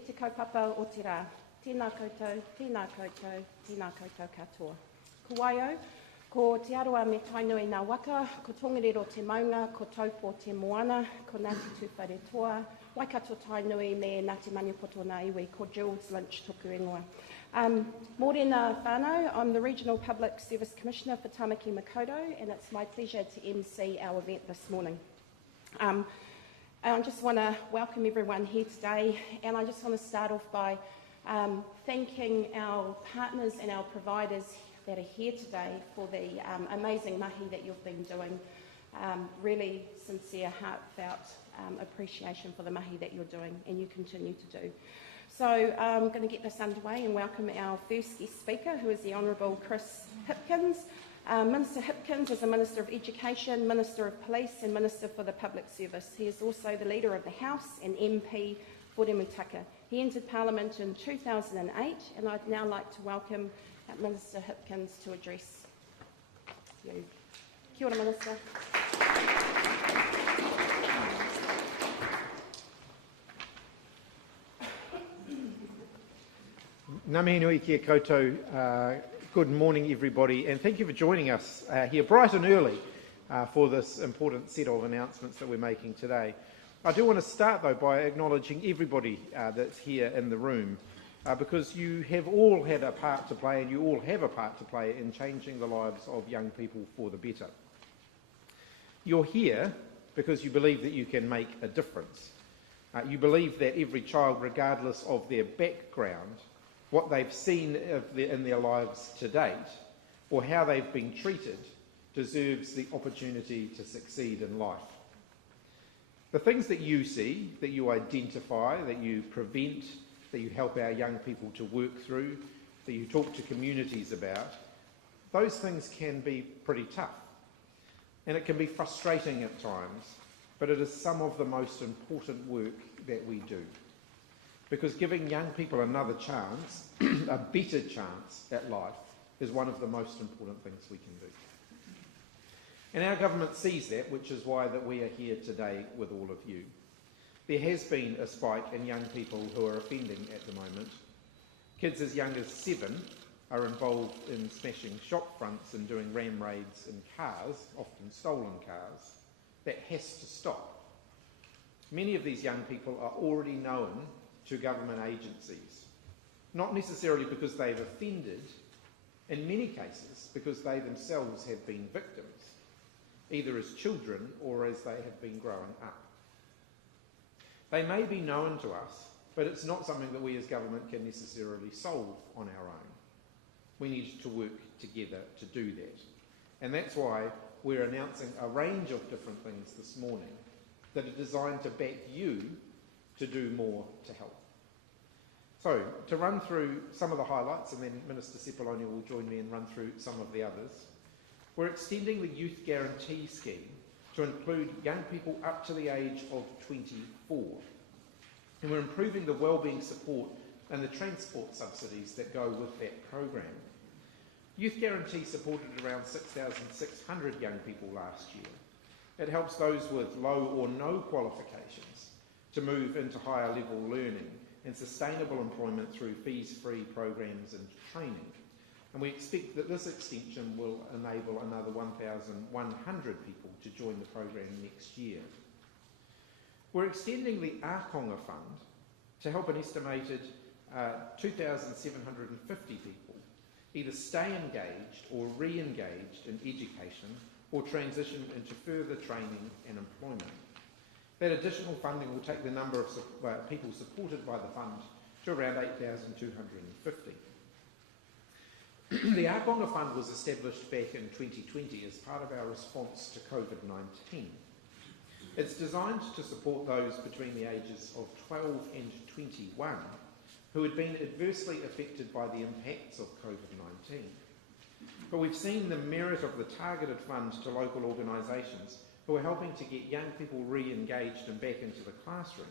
e te kaupapa o te rā. Tēnā koutou, tēnā koutou, tēnā koutou katoa. Ko waio, ko te aroa me tainui ngā waka, ko tongerero te maunga, ko taupo te moana, ko Ngāti Tūwhare toa, Waikato tainui me Ngāti Maniapoto nā iwi, ko Jules Lynch toku ingoa. Mōrena whānau, I'm the Regional Public Service Commissioner for Tamaki Makaurau, and it's my pleasure to MC our event this morning. I just want to welcome everyone here today, and I just want to start off by thanking our partners and our providers that are here today for the amazing mahi that you've been doing. Really sincere, heartfelt appreciation for the mahi that you're doing and you continue to do. So I'm going to get this underway and welcome our first guest speaker, who is the Honourable Chris Hipkins. Minister Hipkins is a Minister of Education, Minister of Police and Minister for the Public Service. He is also the Leader of the House and MP for Remutaka. He entered Parliament in 2008, and I'd now like to welcome Minister Hipkins to address you. Kia ora, Minister. Ngā mihi nui kia koutou. Good morning, everybody, and thank you for joining us here bright and early for this important set of announcements that we're making today. I do want to start, though, by acknowledging everybody that's here in the room, because you have all had a part to play, and you all have a part to play in changing the lives of young people for the better. You're here because you believe that you can make a difference. You believe that every child, regardless of their background, what they've seen in their lives to date, or how they've been treated, deserves the opportunity to succeed in life. The things that you see, that you identify, that you prevent, that you help our young people to work through, that you talk to communities about, those things can be pretty tough. And it can be frustrating at times, but it is some of the most important work that we do. Because giving young people another chance, a better chance at life, is one of the most important things we can do. And our government sees that, which is why that we are here today with all of you. There has been a spike in young people who are offending at the moment. Kids as young as 7 are involved in smashing shop fronts and doing ram raids in cars, often stolen cars. That has to stop. Many of these young people are already known to government agencies, not necessarily because they've offended, in many cases because they themselves have been victims, either as children or as they have been growing up. They may be known to us, but it's not something that we as government can necessarily solve on our own. We need to work together to do that. And that's why we're announcing a range of different things this morning that are designed to back you to do more to help. So, to run through some of the highlights, and then Minister Sepuloni will join me and run through some of the others. We're extending the Youth Guarantee Scheme to include young people up to the age of 24. And we're improving the wellbeing support and the transport subsidies that go with that program. Youth Guarantee supported around 6,600 young people last year. It helps those with low or no qualifications to move into higher level learning and sustainable employment through fees-free programs and training. And we expect that this extension will enable another 1,100 people to join the program next year. We're extending the Ākonga Fund to help an estimated 2,750 people either stay engaged or re-engaged in education or transition into further training and employment. That additional funding will take the number of people supported by the fund to around 8,250. The Ākonga Fund was established back in 2020 as part of our response to COVID-19. It's designed to support those between the ages of 12 and 21 who had been adversely affected by the impacts of COVID-19. But we've seen the merit of the targeted fund to local organisations who are helping to get young people re-engaged and back into the classroom,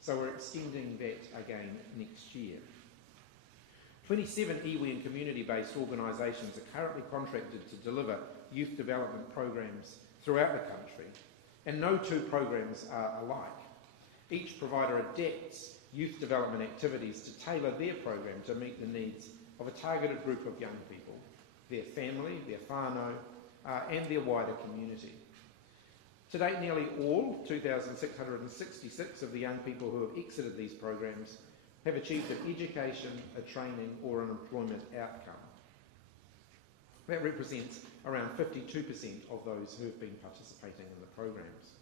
so we're extending that again next year. 27 iwi and community-based organisations are currently contracted to deliver youth development programs throughout the country, and no two programs are alike. Each provider adapts youth development activities to tailor their program to meet the needs of a targeted group of young people, their family, their whānau, and their wider community. To date, nearly all 2,666 of the young people who have exited these programs have achieved an education, a training, or an employment outcome. That represents around 52% of those who have been participating in the programs.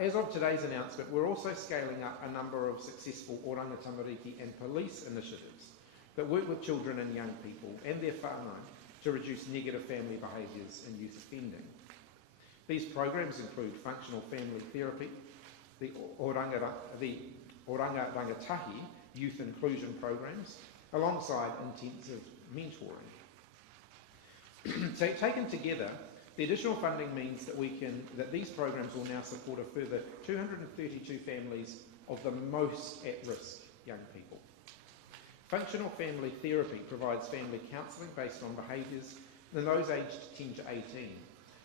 As of today's announcement, we're also scaling up a number of successful oranga tamariki and police initiatives that work with children and young people and their whānau to reduce negative family behaviours and youth offending. These programs include functional family therapy, the oranga rangatahi youth inclusion programs, alongside intensive mentoring. Taken together, the additional funding means that these programs will now support a further 232 families of the most at-risk young people. Functional family therapy provides family counselling based on behaviours in those aged 10 to 18.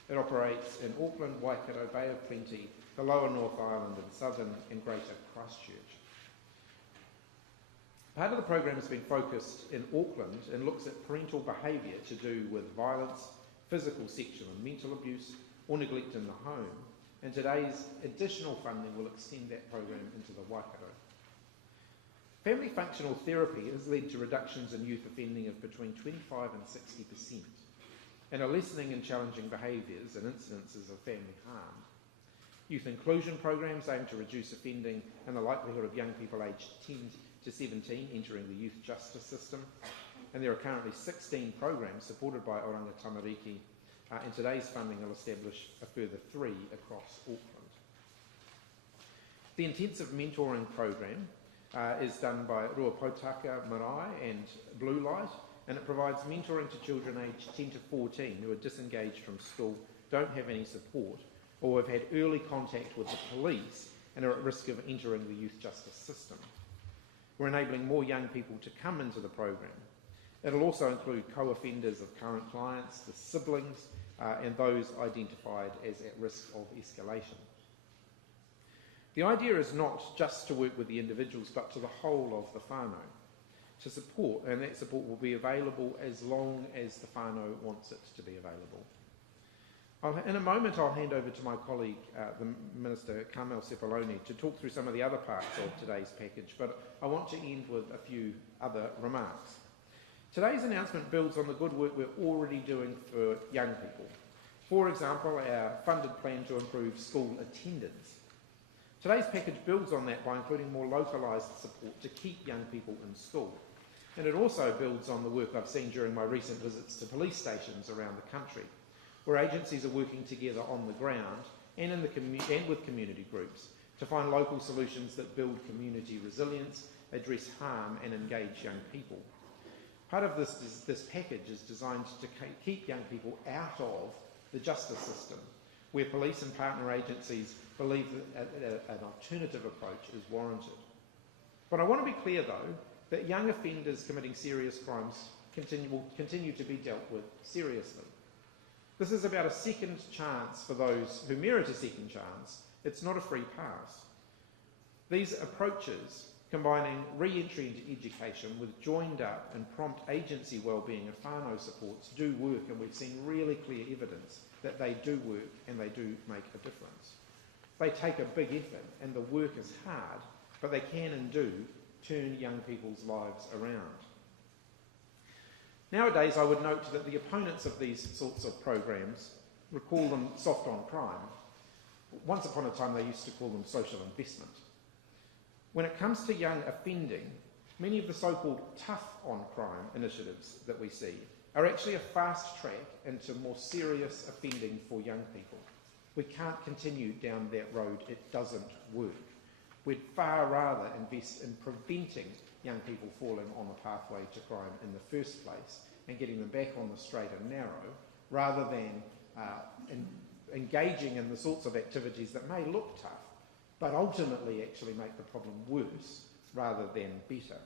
It operates in Auckland, Waikato, Bay of Plenty, the Lower North Island and Southern and Greater Christchurch. Part of the program has been focused in Auckland and looks at parental behaviour to do with violence, physical, sexual and mental abuse or neglect in the home, and today's additional funding will extend that program into the Waikato. Family functional therapy has led to reductions in youth offending of between 25 and 60%, and a lessening in challenging behaviours and incidences of family harm. Youth inclusion programs aim to reduce offending and the likelihood of young people aged 10 to 17 entering the youth justice system, and there are currently 16 programs supported by Oranga Tamariki, and today's funding will establish a further 3 across Auckland. The intensive mentoring program is done by Ruapotaka Marae and Blue Light, and it provides mentoring to children aged 10 to 14 who are disengaged from school, don't have any support, or have had early contact with the police and are at risk of entering the youth justice system. We're enabling more young people to come into the program. It'll also include co-offenders of current clients, the siblings, and those identified as at risk of escalation. The idea is not just to work with the individuals, but to the whole of the whānau to support, and that support will be available as long as the whānau wants it to be available. In a moment, I'll hand over to my colleague, the Minister Carmel Sepuloni, to talk through some of the other parts of today's package, but I want to end with a few other remarks. Today's announcement builds on the good work we're already doing for young people. For example, our funded plan to improve school attendance. Today's package builds on that by including more localised support to keep young people in school. And it also builds on the work I've seen during my recent visits to police stations around the country, where agencies are working together on the ground and, with community groups to find local solutions that build community resilience, address harm and engage young people. Part of this package is designed to keep young people out of the justice system, where police and partner agencies believe that an alternative approach is warranted. But I want to be clear, though, that young offenders committing serious crimes will continue to be dealt with seriously. This is about a second chance for those who merit a second chance. It's not a free pass. These approaches, combining re-entry into education with joined up and prompt agency wellbeing and whānau supports, do work, and we've seen really clear evidence that they do work and they do make a difference. They take a big effort and the work is hard, but they can and do turn young people's lives around. Nowadays, I would note that the opponents of these sorts of programs call them soft on crime. Once upon a time, they used to call them social investment. When it comes to young offending, many of the so-called tough on crime initiatives that we see are actually a fast track into more serious offending for young people. We can't continue down that road. It doesn't work. We'd far rather invest in preventing young people falling on the pathway to crime in the first place and getting them back on the straight and narrow, rather than engaging in the sorts of activities that may look tough, but ultimately actually make the problem worse rather than better.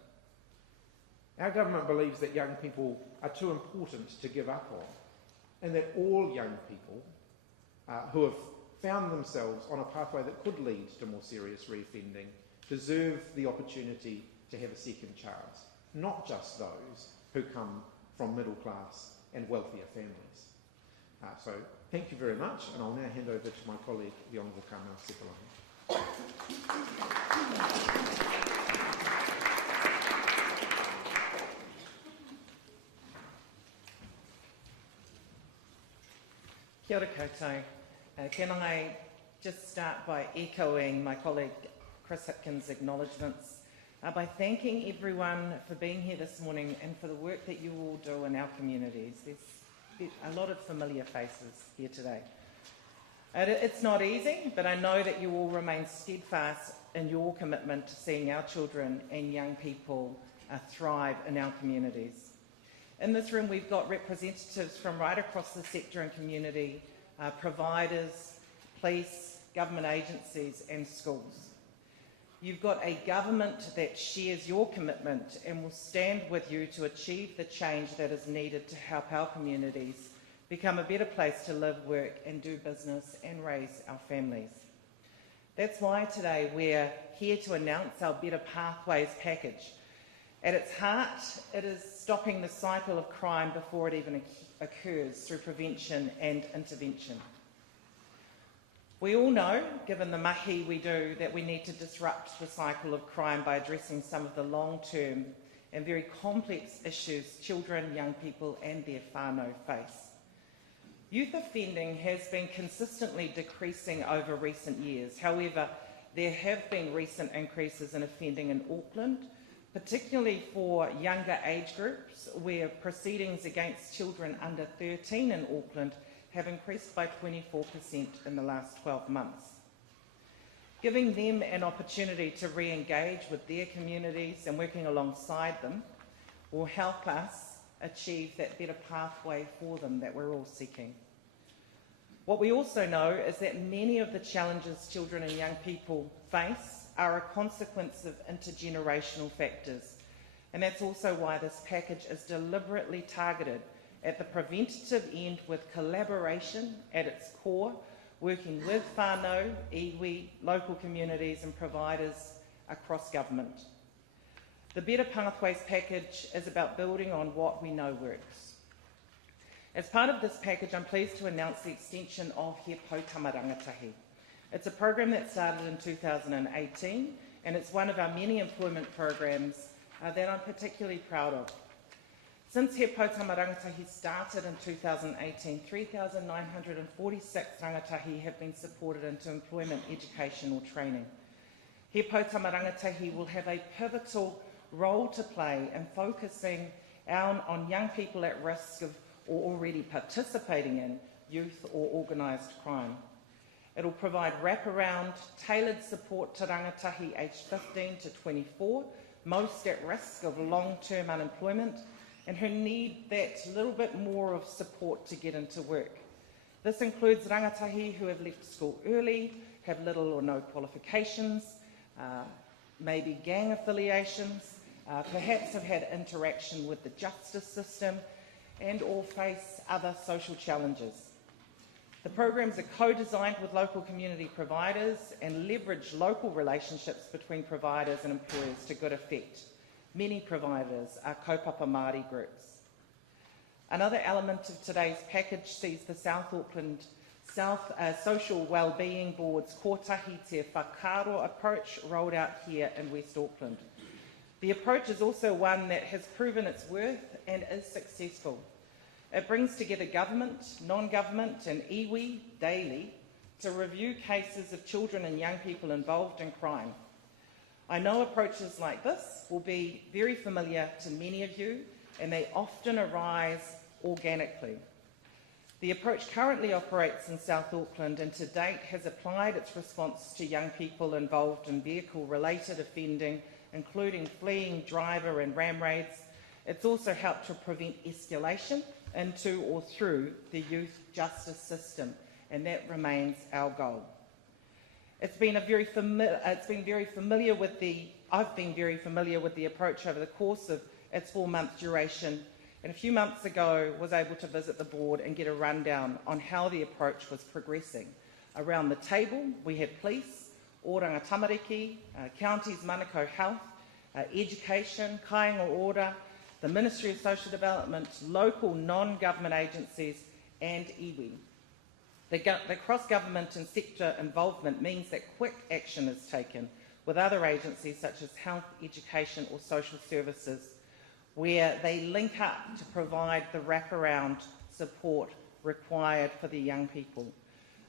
Our government believes that young people are too important to give up on, and that all young people who have found themselves on a pathway that could lead to more serious reoffending deserve the opportunity to have a second chance, not just those who come from middle class and wealthier families. So thank you very much, and I'll now hand over to my colleague, the Honourable Carmel Sepuloni. Kia ora koutou. Can I just start by echoing my colleague Chris Hipkins' acknowledgements by thanking everyone for being here this morning and for the work that you all do in our communities. There's a lot of familiar faces here today. It's not easy, but I know that you all remain steadfast in your commitment to seeing our children and young people thrive in our communities. In this room, we've got representatives from right across the sector and community, providers, police, government agencies and schools. You've got a government that shares your commitment and will stand with you to achieve the change that is needed to help our communities become a better place to live, work and do business and raise our families. That's why today we're here to announce our Better Pathways package. At its heart, it is stopping the cycle of crime before it even occurs through prevention and intervention. We all know, given the mahi we do, that we need to disrupt the cycle of crime by addressing some of the long-term and very complex issues children, young people and their whānau face. Youth offending has been consistently decreasing over recent years. However, there have been recent increases in offending in Auckland, particularly for younger age groups, where proceedings against children under 13 in Auckland have increased by 24% in the last 12 months. Giving them an opportunity to re-engage with their communities and working alongside them will help us achieve that better pathway for them that we're all seeking. What we also know is that many of the challenges children and young people face are a consequence of intergenerational factors, and that's also why this package is deliberately targeted at the preventative end with collaboration at its core, working with whānau, iwi, local communities and providers across government. The Better Pathways package is about building on what we know works. As part of this package, I'm pleased to announce the extension of He Poutama Rangatahi. It's a program that started in 2018, and it's one of our many employment programs that I'm particularly proud of. Since He Poutama Rangatahi started in 2018, 3,946 rangatahi have been supported into employment, education or training. He Poutama Rangatahi will have a pivotal role to play in focusing on young people at risk of or already participating in youth or organised crime. It will provide wraparound, tailored support to rangatahi aged 15 to 24, most at risk of long-term unemployment, and who need that little bit more of support to get into work. This includes rangatahi who have left school early, have little or no qualifications, maybe gang affiliations, perhaps have had interaction with the justice system, and or face other social challenges. The programs are co-designed with local community providers and leverage local relationships between providers and employers to good effect. Many providers are kaupapa Māori groups. Another element of today's package sees the South Auckland Social Wellbeing Board's Kotahi Te Whakaaro approach rolled out here in West Auckland. The approach is also one that has proven its worth and is successful. It brings together government, non-government and iwi daily to review cases of children and young people involved in crime. I know approaches like this will be very familiar to many of you, and they often arise organically. The approach currently operates in South Auckland and to date has applied its response to young people involved in vehicle-related offending, including fleeing, driver and ram raids. It's also helped to prevent escalation into or through the youth justice system, and that remains our goal. I've been very familiar with the approach over the course of its 4-month duration, and a few months ago was able to visit the board and get a rundown on how the approach was progressing. Around the table we had police, Oranga Tamariki, Counties Manukau Health, Education, Kāinga Order, the Ministry of Social Development, local non-government agencies and iwi. The cross-government and sector involvement means that quick action is taken with other agencies such as health, education or social services, where they link up to provide the wraparound support required for the young people.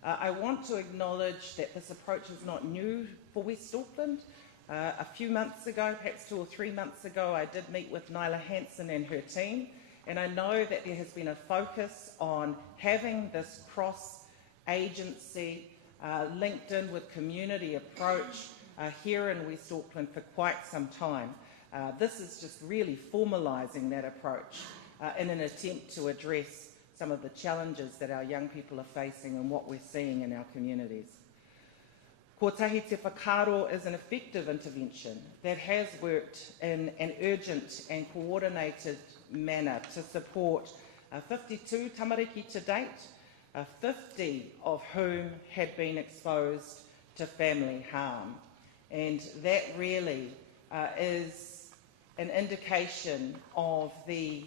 I want to acknowledge that this approach is not new for West Auckland. A few months ago, perhaps 2 or 3 months ago, I did meet with Nyla Hansen and her team, and I know that there has been a focus on having this cross-agency, linked in with community approach here in West Auckland for quite some time. This is just really formalising that approach in an attempt to address some of the challenges that our young people are facing and what we're seeing in our communities. Kotahi Te Whakaaro is an effective intervention that has worked in an urgent and coordinated manner to support 52 tamariki to date, 50 of whom had been exposed to family harm. And that really is an indication of the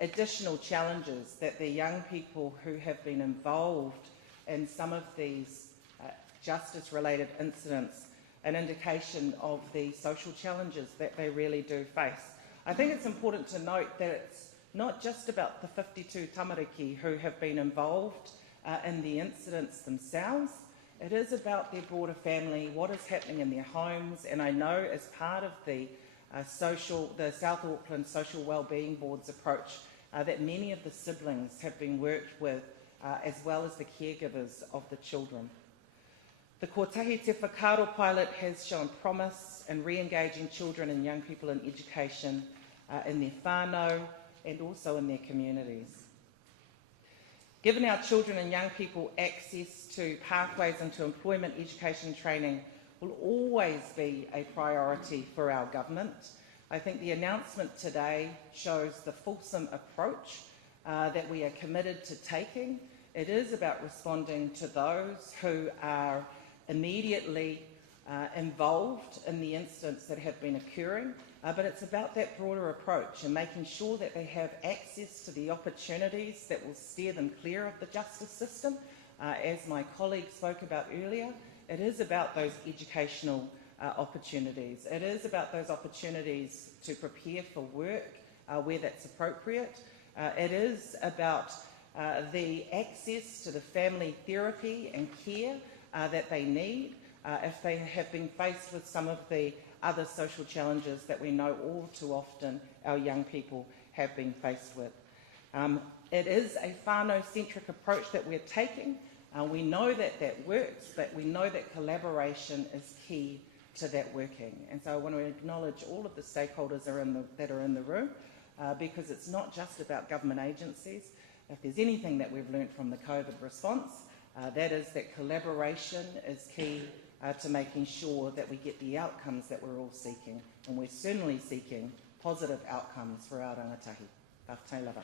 additional challenges that the young people who have been involved in some of these justice-related incidents, an indication of the social challenges that they really do face. I think it's important to note that it's not just about the 52 tamariki who have been involved in the incidents themselves. It is about their broader family, what is happening in their homes, and I know as part of the South Auckland Social Wellbeing Board's approach that many of the siblings have been worked with, as well as the caregivers of the children. The Kotahi Te Whakaaro pilot has shown promise in re-engaging children and young people in education, in their whānau and also in their communities. Giving our children and young people access to pathways into employment, education and training will always be a priority for our government. I think the announcement today shows the fulsome approach that we are committed to taking. It is about responding to those who are immediately involved in the incidents that have been occurring, but it's about that broader approach and making sure that they have access to the opportunities that will steer them clear of the justice system. As my colleague spoke about earlier, it is about those educational opportunities. It is about those opportunities to prepare for work where that's appropriate. It is about the access to the family therapy and care that they need if they have been faced with some of the other social challenges that we know all too often our young people have been faced with. It is a whānau-centric approach that we're taking. We know that that works, but we know that collaboration is key to that working. And so I want to acknowledge all of the stakeholders that are in the room, because it's not just about government agencies. If there's anything that we've learned from the COVID response, that is that collaboration is key to making sure that we get the outcomes that we're all seeking. And we're certainly seeking positive outcomes for our rangatahi. Ka whai lava.